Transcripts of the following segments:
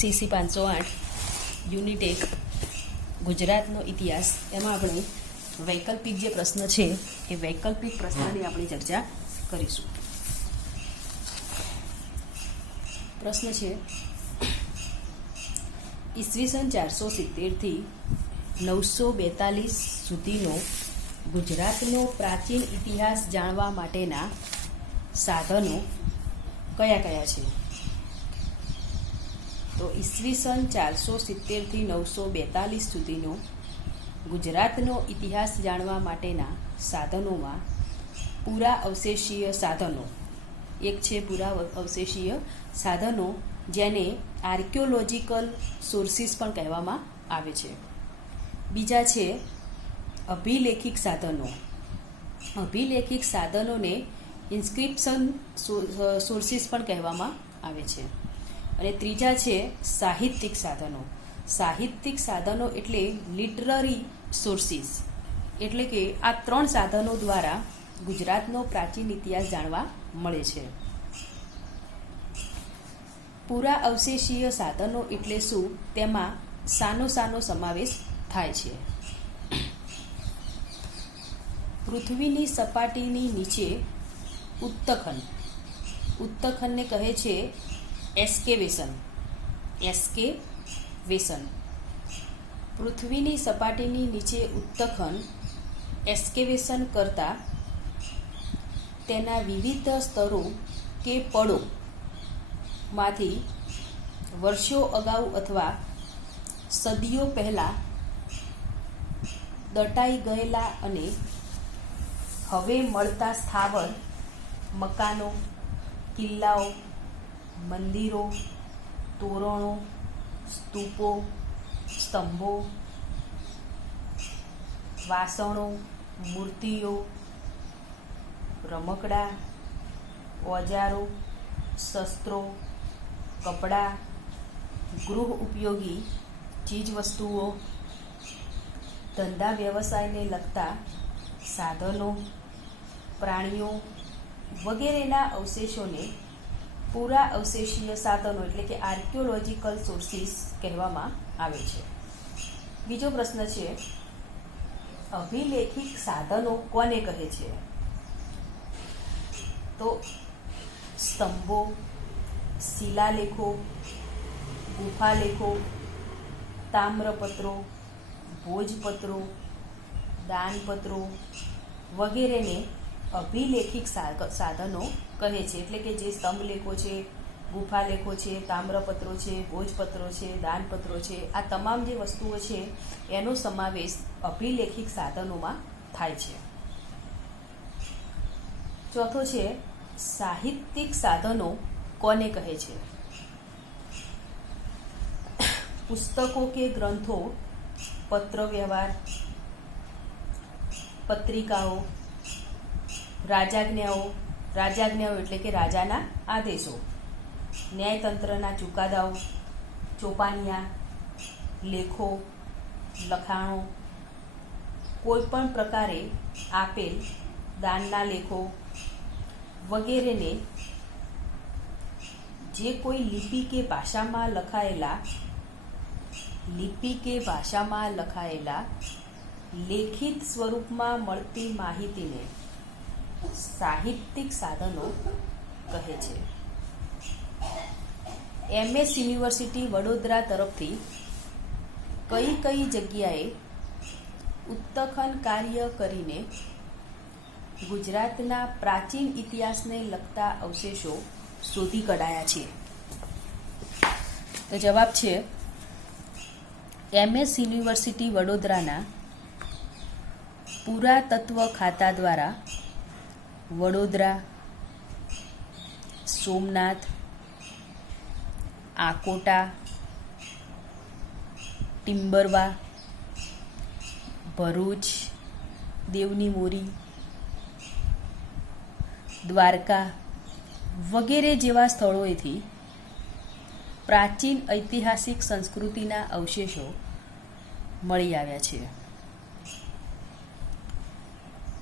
CC 508 unit 1 ગુજરાતનો ઇતિહાસ એમાં આપણે વૈકલ્પિક જે પ્રશ્ન છે એ વૈકલ્પિક પ્રશ્નની આપણે ચર્ચા કરીશું. પ્રશ્ન છે ઈસવીસન 470 થી 942 સુધીનો ગુજરાતનો પ્રાચીન ઇતિહાસ જાણવા માટેના સાધનો કયા કયા છે? તો ઈસવીસન 470 થી 942 સુધીનો ગુજરાતનો ઇતિહાસ જાણવા માટેના સાધનોમાં પૂરા અવશેષીય સાધનો એક છે. પૂરા અવશેષીય સાધનો જેને આર્કિયોલોજીકલ સોર્સિસ પણ કહેવામાં આવે છે. બીજા છે અભિલેખિક સાધનો. અભિલેખિક સાધનોને ઇન્સ્ક્રિપ્શન સોર્સિસ પણ કહેવામાં આવે છે. અને ત્રીજા છે સાહિત્યિક સાધનો. સાહિત્યિક સાધનો એટલે લિટરરી સોર્સિસ. એટલે કે આ ત્રણ સાધનો દ્વારા ગુજરાતનો પ્રાચીન ઇતિહાસ જાણવા મળે છે. પૂરા અવશેષીય સાધનો એટલે શું? તેમાં સાનો સમાવેશ થાય છે. પૃથ્વીની સપાટીની નીચે ઉત્તખન. ઉત્તખનને કહે છે એસ્કેવેશન. પૃથ્વીની સપાટીની નીચે ઉત્તખન એસ્કેવેશન કરતા તેના વિવિધ સ્તરો કે પળો માંથી વર્ષો અગાઉ અથવા સદીઓ પહેલા દટાઈ ગયેલા અને હવે મળતા સ્થાવર, મકાનો, કિલ્લાઓ, મંદિરો, તોરણો, સ્તૂપો, સ્તંભો, વાસણો, મૂર્તિઓ, રમકડા, ઓજારો, શસ્ત્રો, કપડાં, ગૃહ ઉપયોગી ચીજવસ્તુઓ, ધંધા વ્યવસાયને લગતા સાધનો, પ્રાણીઓ વગેરેના અવશેષોને પૂરા અવશેષીય સાધનો એટલે કે આર્કિયોલોજીકલ સોર્સિસ કહેવામાં આવે છે. બીજો પ્રશ્ન છે અભિલેખિક સાધનો કોને કહે છે? તો સ્તંભો, શિલાલેખો, ગુફાલેખો, તામ્રપત્રો, ભોજપત્રો, દાનપત્રો વગેરેને અભિલેખિક સાધનો કહે છે. એટલે કે જે સ્તંભલેખો છે, ગુફાલેખો છે, તામ્રપત્રો છે, ભોજપત્રો છે, દાનપત્રો છે, આ તમામ જે વસ્તુઓ છે એનો સમાવેશ અભિલેખિક સાધનોમાં થાય છે. ચોથો છે સાહિત્યિક સાધનો કોને કહે છે? પુસ્તકો કે ગ્રંથો, પત્ર વ્યવહાર, પત્રિકાઓ, રાજાજ્ઞાઓ એટલે કે રાજાના આદેશો, ન્યાયતંત્રના ચુકાદાઓ, ચોપાનિયા, લેખો, લખાણો, કોઈ પણ પ્રકારે આપેલ દાનના લેખો વગેરેને જે કોઈ લિપિ કે ભાષામાં લખાયેલા લેખિત સ્વરૂપમાં મળતી માહિતીને સાહિત્યિક સાધનો કહે છે. MS યુનિવર્સિટી વડોદરા તરફથી કઈ જગ્યાએ ઉત્તખન કાર્ય કરીને ગુજરાતના પ્રાચીન ઇતિહાસને લગતા અવશેષો શોધી કઢાયા છે? તો જવાબ છે MS યુનિવર્સિટી વડોદરાના પુરાતત્વ ખાતા દ્વારા વડોદરા, સોમનાથ, આકોટા, ટિમ્બરવા, ભરૂચ, દેવની મોરી, દ્વારકા વગેરે જેવા સ્થળોએથી પ્રાચીન ઐતિહાસિક સંસ્કૃતિના અવશેષો મળી આવ્યા છે.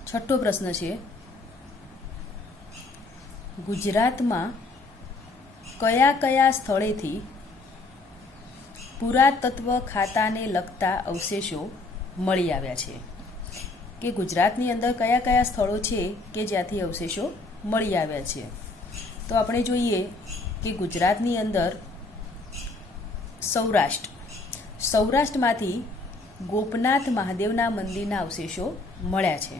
છઠ્ઠો પ્રશ્ન છે ગુજરાતમાં કયા કયા સ્થળેથી પુરાતત્વ ખાતાને લગતા અવશેષો મળી આવ્યા છે કે ગુજરાતની અંદર કયા કયા સ્થળો છે કે જ્યાંથી અવશેષો મળી આવ્યા છે. તો આપણે જોઈએ કે ગુજરાતની અંદર સૌરાષ્ટ્રમાંથી ગોપનાથ મહાદેવના મંદિરના અવશેષો મળ્યા છે.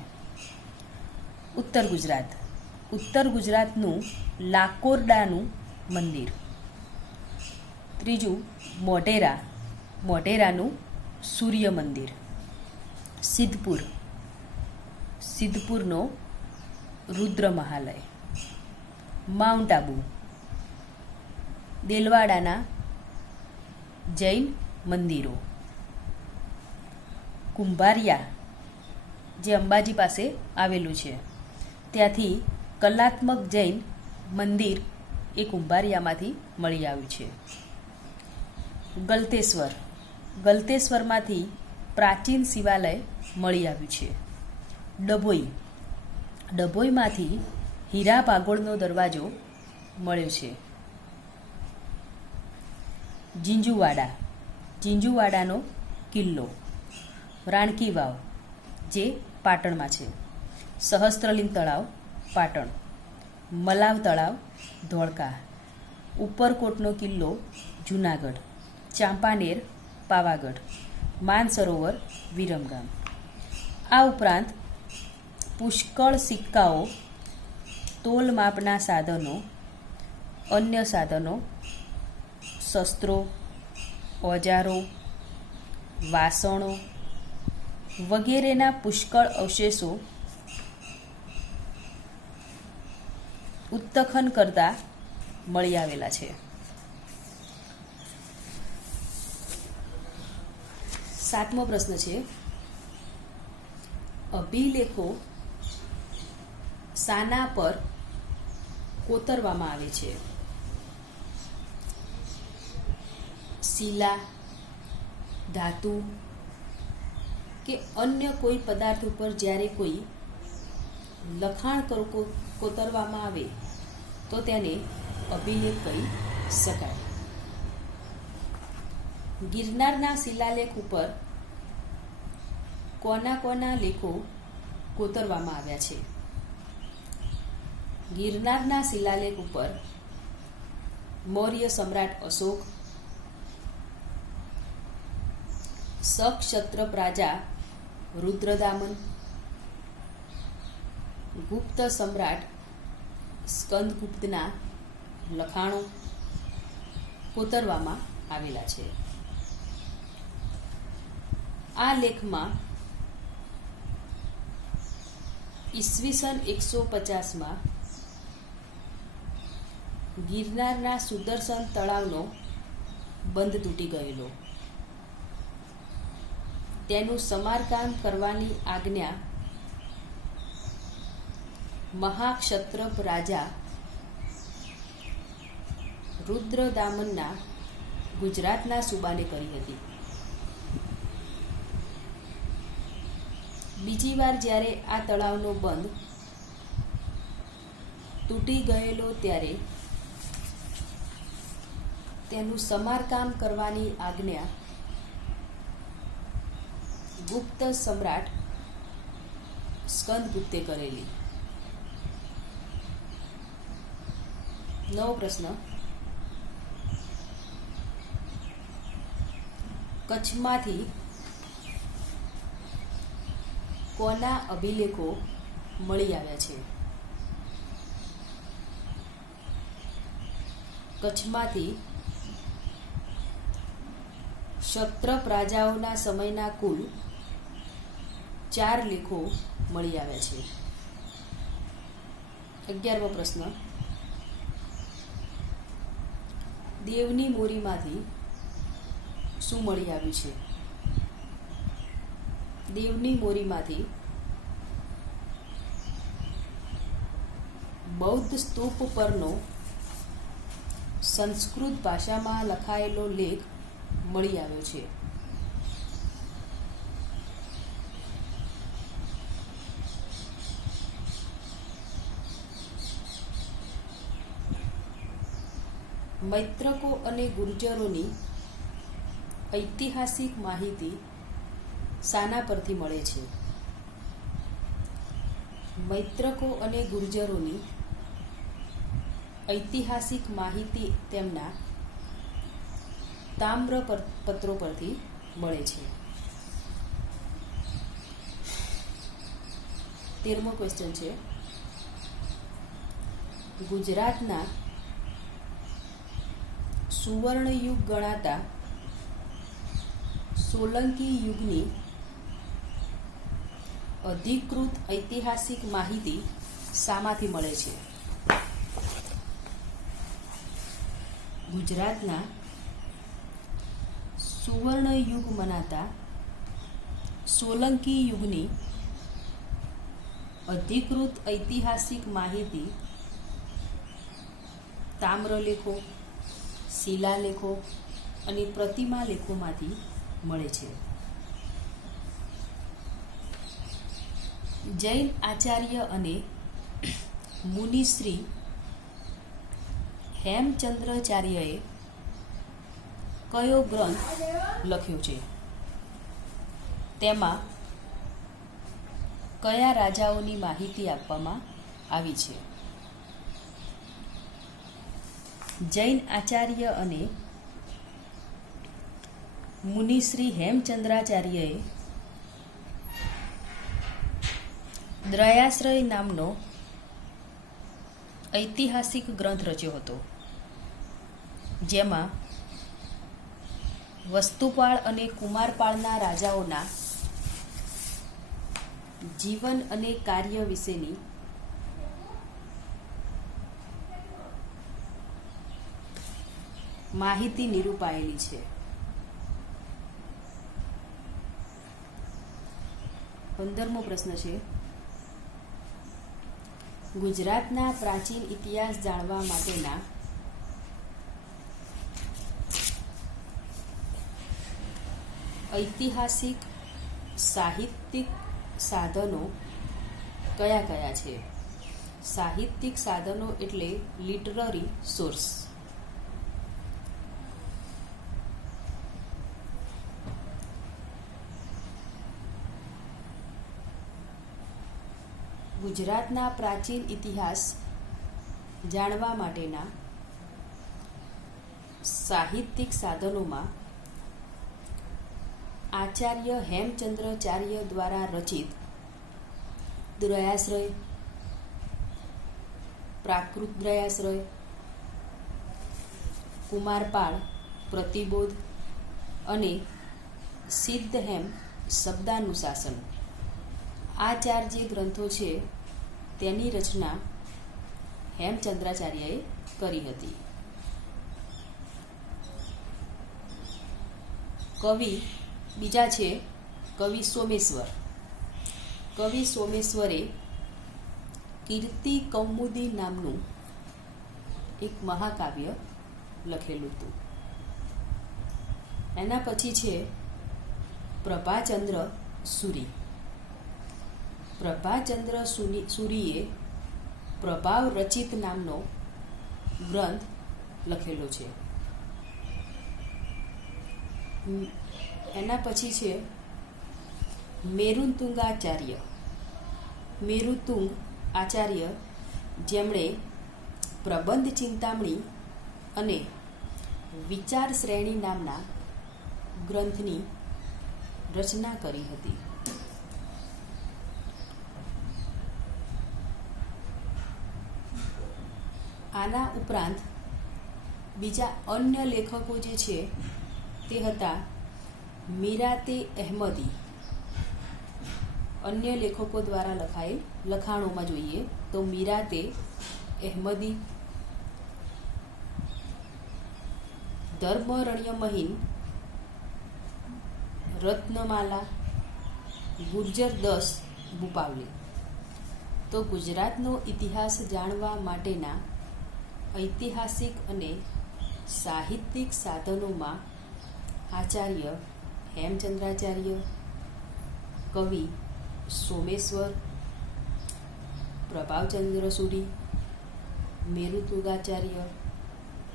ઉત્તર ગુજરાતનું લાકોરડાનું મંદિર. ત્રીજું મોઢેરાનું સૂર્ય મંદિર. સિદ્ધપુરનો રુદ્ર મહાલય. માઉન્ટ આબુ, દેલવાડાના જૈન મંદિરો. કુંભારિયા જે અંબાજી પાસે આવેલું છે ત્યાંથી કલાત્મક જૈન મંદિર એ કુંભારિયામાંથી મળી આવ્યું છે. ગલતેશ્વરમાંથી પ્રાચીન શિવાલય મળી આવ્યું છે. ડભોઈમાંથી હીરા ભાગોળનો દરવાજો મળ્યો છે. ઝીંઝુવાડાનો કિલ્લો. રાણકી વાવ જે પાટણમાં છે. સહસ્ત્રલિંગ તળાવ પાટણ. મલાવ તળાવ ધોળકા. ઉપરકોટનો કિલ્લો જૂનાગઢ. ચાંપાનેર પાવાગઢ. માનસરોવર વિરમગામ. આ ઉપરાંત પુષ્કળ સિક્કાઓ, તોલ માપના સાધનો, અન્ય સાધનો, શસ્ત્રો, ઓજારો, વાસણો વગેરેના પુષ્કળ અવશેષો ઉત્ખનન કરતા મળી આવેલા છે. 7મો પ્રશ્ન છે, અભિલેખો શાના પર કોતરવામાં આવે છે? શિલા, ધાતુ કે અન્ય કોઈ પદાર્થ ઉપર જ્યારે કોઈ લખાણ કોતરવામાં આવે તો તેને અભિલેખ કહી શકાય. ગિરનારના શિલાલેખ ઉપર કોના લેખો કોતરવામાં આવ્યા છે? ગિરનારના શિલાલેખ ઉપર મૌર્ય સમ્રાટ અશોક, સક્ષત્રપ રાજા રુદ્રદામન, ગુપ્ત સમ્રાટ સ્કંદગુપ્તના લખાણો કોતરવામાં આવેલા છે. આ લેખમાં ઈસવીસન 150માં ગિરનારના સુદર્શન તળાવનો બંધ તૂટી ગયેલો, તેનું સમારકામ કરવાની આજ્ઞા મહાક્ષત્રપ રાજા રુદ્રદામનના ગુજરાતના સુબાને કરી હતી. બીજી વાર જ્યારે આ તળાવનો બંધ તૂટી ગયેલો ત્યારે તેનું સમારકામ કરવાની આજ્ઞા ગુપ્ત સમ્રાટ સ્કંદગુપ્તે કરેલી. 9 પ્રશ્ન, કચ્છમાંથી કોના અભિલેખો મળી આવ્યા છે? કચ્છમાંથી ક્ષત્રપ રાજાઓના સમયના કુલ 4 લેખો મળી આવ્યા છે. 11મો પ્રશ્ન, દેવની મોરીમાંથી શું મળી આવ્યું છે? દેવની મોરીમાંથી બૌદ્ધ સ્તૂપ પરનો સંસ્કૃત ભાષામાં લખાયેલો લેખ મળી આવ્યો છે. મૈત્રકો અને ગુર્જરોની ઐતિહાસિક માહિતી શાના પરથી મળે છે? મૈત્રકો અને ગુર્જરોની ઐતિહાસિક માહિતી તેમના તામ્રપત્રો પરથી મળે છે. 13મો ક્વેશ્ચન છે, ગુજરાતના સુવર્ણયુગ ગણાતા સોલંકી યુગની અધિકૃત ઐતિહાસિક માહિતી શામાંથી મળે છે? ગુજરાતના સુવર્ણયુગ મનાતા સોલંકી યુગની અધિકૃત ઐતિહાસિક માહિતી તામ્રલેખો, શિલાલેખો અને પ્રતિમા લેખોમાંથી મળે છે. જૈન આચાર્ય અને મુનિશ્રી હેમચંદ્રાચાર્યએ કયો ગ્રંથ લખ્યો છે? તેમાં કયા રાજાઓની માહિતી આપવામાં આવી છે? જૈન આચાર્ય અને મુનિશ્રી હેમચંદ્રાચાર્યએ દ્રયાશ્રય નામનો ઐતિહાસિક ગ્રંથ રચ્યો હતો, જેમાં વસ્તુપાળ અને કુમારપાળના રાજાઓના જીવન અને કાર્ય વિશેની માહિતી નિરૂપાયેલી છે. 15મો પ્રશ્ન છે, ગુજરાતના પ્રાચીન ઇતિહાસ જાણવા માટેના ઐતિહાસિક સાહિત્યિક સાધનો કયા કયા છે? સાહિત્યિક સાધનો એટલે લિટરરી સોર્સ. ગુજરાતના પ્રાચીન ઇતિહાસ જાણવા માટેના સાહિત્યિક સાધનોમાં આચાર્ય હેમચંદ્રાચાર્ય દ્વારા રચિત દ્રયાશ્રય, પ્રાકૃત દ્રયાશ્રય, કુમારપાળ પ્રતિબોધ અને સિદ્ધહેમ શબ્દાનુશાસન, આ 4 જે ગ્રંથો છે તેની રચના હેમચંદ્રાચાર્યએ કરી હતી. કવિ બીજા છે કવિ સોમેશ્વર. કવિ સોમેશ્વરે કીર્તિ કૌમુદી નામનું એક મહાકાવ્ય લખેલું હતું. એના પછી છે પ્રભાચંદ્ર સુરી. પ્રભાચંદ્ર સુરીએ પ્રભાવ રચિત નામનો ગ્રંથ લખેલો છે. એના પછી છે મેરુતુંગાચાર્ય. મેરુતુંગ આચાર્ય, જેમણે પ્રબંધ ચિંતામણી અને વિચાર શ્રેણી નામના ગ્રંથની રચના કરી હતી. આના ઉપરાંત બીજા અન્ય લેખકો જે છે તે હતા મીરાતે અહેમદી. અન્ય લેખકો દ્વારા લખાયેલ લખાણોમાં જોઈએ તો મીરાતે અહેમદી, ધર્મરણ્યમહીન, રત્નમાલા, ગુર્જરદાસ ભૂપાવલે. તો ગુજરાતનો ઇતિહાસ જાણવા માટેના ઐતિહાસિક અને સાહિત્યિક સાધનોમાં આચાર્ય હેમચંદ્રાચાર્ય, કવિ સોમેશ્વર, પ્રભાવચંદ્ર સુરી, મેરુતુંગાચાર્ય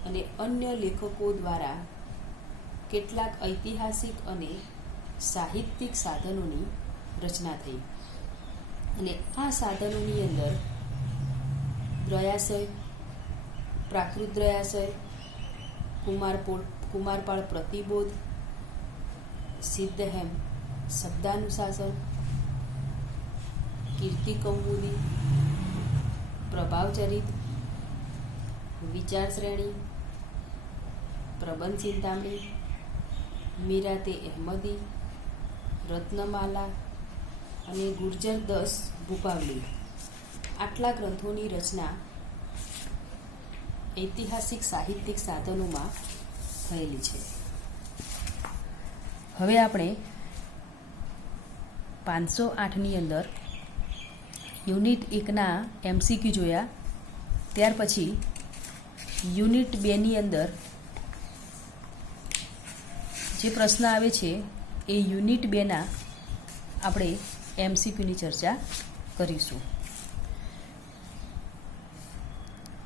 અને અન્ય લેખકો દ્વારા કેટલાક ઐતિહાસિક અને સાહિત્યિક સાધનોની રચના થઈ અને આ સાધનોની અંદર દ્રયાશય, પ્રાકૃત દ્રયાશય, કુમારપાળ પ્રતિબોધ, સિદ્ધહેમ શબ્દાનુશાસન, કીર્તિ કૌમુદી, પ્રભાવચરિત, વિચાર શ્રેણી, પ્રબંધ ચિંતામણી, મીરાતે અહેમદી, રત્નમાલા અને ગુર્જર 10 ભૂપાવલી આટલા ગ્રંથોની રચના ઐતિહાસિક સાહિત્યિક સાધનોમાં થયેલી છે. હવે આપણે 508ની અંદર યુનિટ 1ના MCQ જોયા. ત્યાર પછી યુનિટ 2ની અંદર જે પ્રશ્ન આવે છે એ યુનિટ 2ના આપણે MCQની ચર્ચા કરીશું.